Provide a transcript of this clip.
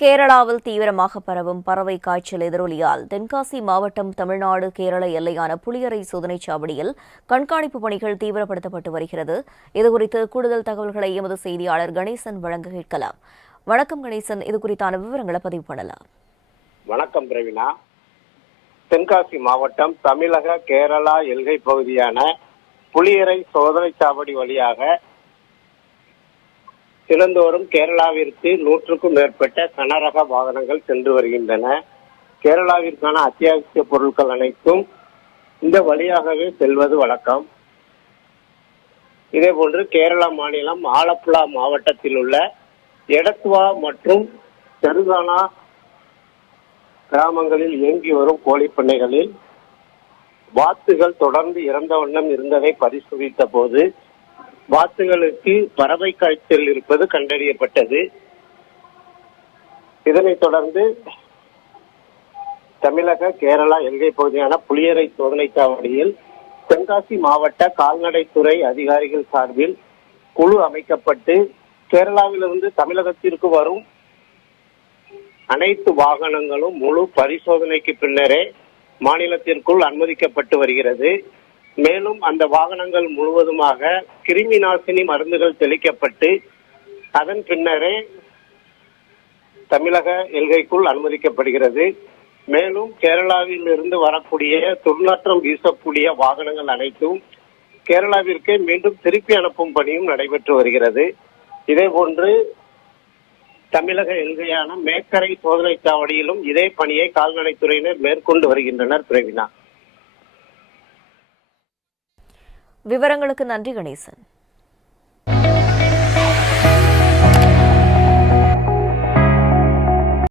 கேரளாவில் தீவிரமாக பரவும் பறவை காய்ச்சல் எதிரொலியால் தென்காசி மாவட்டம் தமிழ்நாடு கேரள எல்லையான புளியரை சோதனைச் சாவடியில் கண்காணிப்பு பணிகள் தீவிரப்படுத்தப்பட்டு வருகிறது. இதுகுறித்து கூடுதல் தகவல்களை எமது செய்தியாளர் கணேசன் வழங்க கேட்கலாம். வணக்கம் கணேசன். இது குறித்தான விவரங்களை பதிவு பண்ணலாம். வணக்கம் பிரவீனா தென்காசி மாவட்டம் தமிழக கேரளா எல்கை பகுதியான புளியரை சோதனை சாவடி வழியாக தினந்தோறும் கேரளாவிற்கு நூற்றுக்கும் மேற்பட்ட கனரக வாகனங்கள் சென்று வருகின்றன. கேரளாவிற்கான அத்தியாவசிய பொருட்கள் அனைத்தும் இந்த வழியாகவே செல்வது வழக்கம். இதேபோன்று கேரளா மாநிலம் ஆலப்புழா மாவட்டத்தில் உள்ள எடத்துவா மற்றும் தெலுங்கானா கிராமங்களில் இயங்கி வரும் கோழி பண்ணைகளில் வாத்துகள் தொடர்ந்து இறந்த வண்ணம் இருந்ததை பரிசோதித்த போது வாத்துகளுக்கு பறவை காய்ச்சல் இருப்பது கண்டறியப்பட்டது. இதனைத் தொடர்ந்து தமிழக கேரளா எல்கை பகுதியான புளியரை சோதனை சாவடியில் தென்காசி மாவட்ட கால்நடைத்துறை அதிகாரிகள் சார்பில் குழு அமைக்கப்பட்டு கேரளாவிலிருந்து தமிழகத்திற்கு வரும் அனைத்து வாகனங்களும் முழு பரிசோதனைக்கு பின்னரே மாநிலத்திற்குள் அனுமதிக்கப்பட்டு வருகிறது. மேலும் அந்த வாகனங்கள் முழுவதுமாக கிருமி நாசினி மருந்துகள் தெளிக்கப்பட்டு அதன் பின்னரே தமிழக எல்கைக்குள் அனுமதிக்கப்படுகிறது. மேலும் கேரளாவில் இருந்து வரக்கூடிய துர்நாற்றம் வீசக்கூடிய வாகனங்கள் அனைத்தும் கேரளாவிற்கே மீண்டும் திருப்பி அனுப்பும் பணியும் நடைபெற்று வருகிறது. இதே போன்று தமிழக எல்கையான மேக்கரை சோதனை சாவடியிலும் இதே பணியை கால்நடைத்துறையினர் மேற்கொண்டு வருகின்றனர் பிரவினா விவரங்களுக்கு நன்றி கணேசன்.